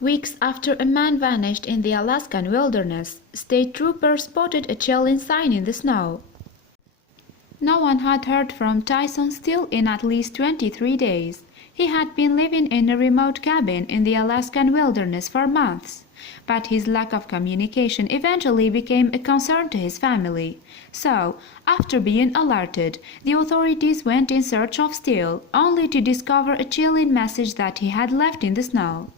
Weeks after a man vanished in the Alaskan wilderness, state troopers spotted a chilling sign in the snow. No one had heard from Tyson Steele in at least 23 days. He had been living in a remote cabin in the Alaskan wilderness for months, but his lack of communication eventually became a concern to his family. So, after being alerted, the authorities went in search of Steele, only to discover a chilling message that he had left in the snow.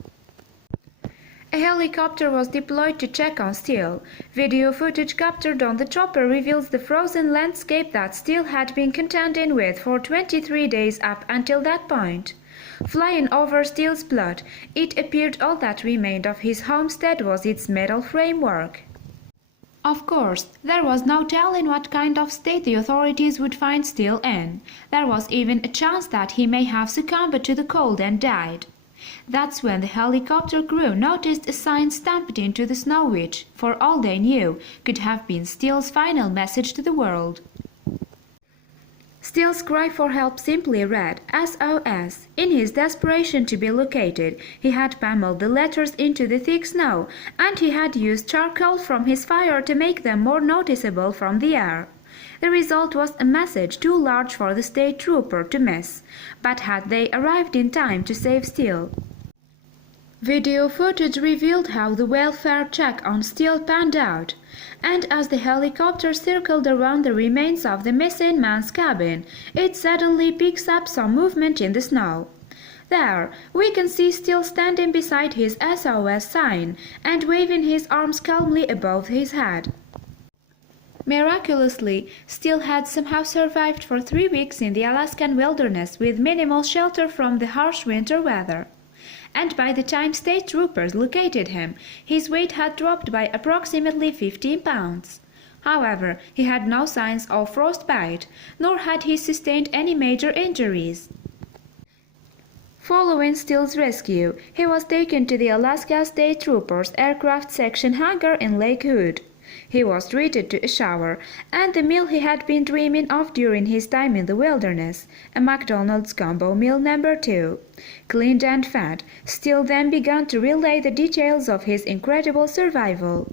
A helicopter was deployed to check on Steele. Video footage captured on the chopper reveals the frozen landscape that Steele had been contending with for 23 days up until that point. Flying over Steele's plot, it appeared all that remained of his homestead was its metal framework. Of course, there was no telling what kind of state the authorities would find Steele in. There was even a chance that he may have succumbed to the cold and died. That's when the helicopter crew noticed a sign stamped into the snow which, for all they knew, could have been Steele's final message to the world. Steele's cry for help simply read SOS. In his desperation to be located, he had pummeled the letters into the thick snow, and he had used charcoal from his fire to make them more noticeable from the air. The result was a message too large for the state trooper to miss, but had they arrived in time to save Steele? Video footage revealed how the welfare check on Steele panned out, and as the helicopter circled around the remains of the missing man's cabin, it suddenly picks up some movement in the snow. There, we can see Steele standing beside his SOS sign and waving his arms calmly above his head. Miraculously, Steele had somehow survived for 3 weeks in the Alaskan wilderness with minimal shelter from the harsh winter weather. And by the time state troopers located him, his weight had dropped by approximately 15 pounds. However, he had no signs of frostbite, nor had he sustained any major injuries. Following Steele's rescue, he was taken to the Alaska State Troopers Aircraft Section hangar in Lake Hood. He was treated to a shower and the meal he had been dreaming of during his time in the wilderness, a McDonald's combo meal number 2. Cleaned and fed, Steele then began to relay the details of his incredible survival.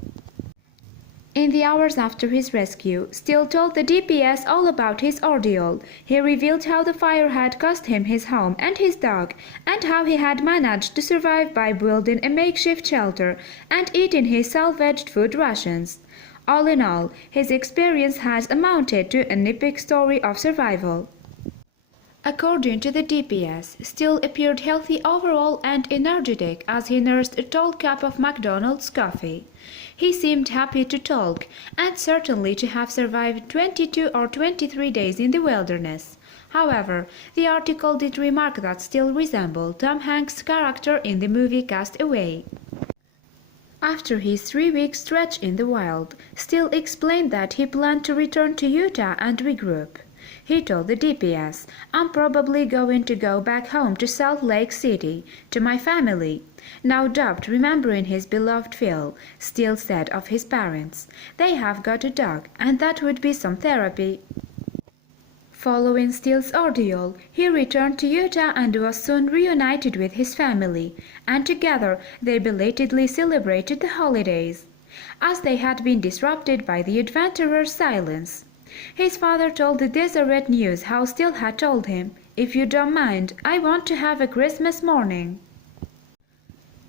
In the hours after his rescue, Steele told the DPS all about his ordeal. He revealed how the fire had cost him his home and his dog, and how he had managed to survive by building a makeshift shelter and eating his salvaged food rations. All in all, his experience has amounted to an epic story of survival. According to the DPS, Steele appeared healthy overall and energetic as he nursed a tall cup of McDonald's coffee. He seemed happy to talk, and certainly to have survived 22 or 23 days in the wilderness. However, the article did remark that Steele resembled Tom Hanks' character in the movie Cast Away. After his 3-week stretch in the wild, Steele explained that he planned to return to Utah and regroup. He told the DPS, "I'm probably going to go back home to Salt Lake City, to my family." No doubt remembering his beloved Phil, Steele said of his parents, "They have got a dog, and that would be some therapy." Following Steele's ordeal, he returned to Utah and was soon reunited with his family, and together they belatedly celebrated the holidays, as they had been disrupted by the adventurer's silence. His father told the Deseret News how Steele had told him, "If you don't mind, I want to have a Christmas morning."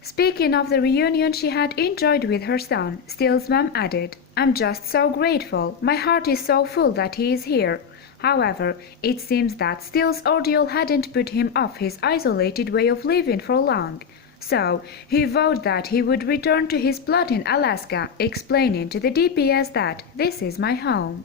Speaking of the reunion she had enjoyed with her son, Steele's mom added, "I'm just so grateful. My heart is so full that he is here." However, it seems that Steele's ordeal hadn't put him off his isolated way of living for long. So, he vowed that he would return to his plot in Alaska, explaining to the DPS that "this is my home."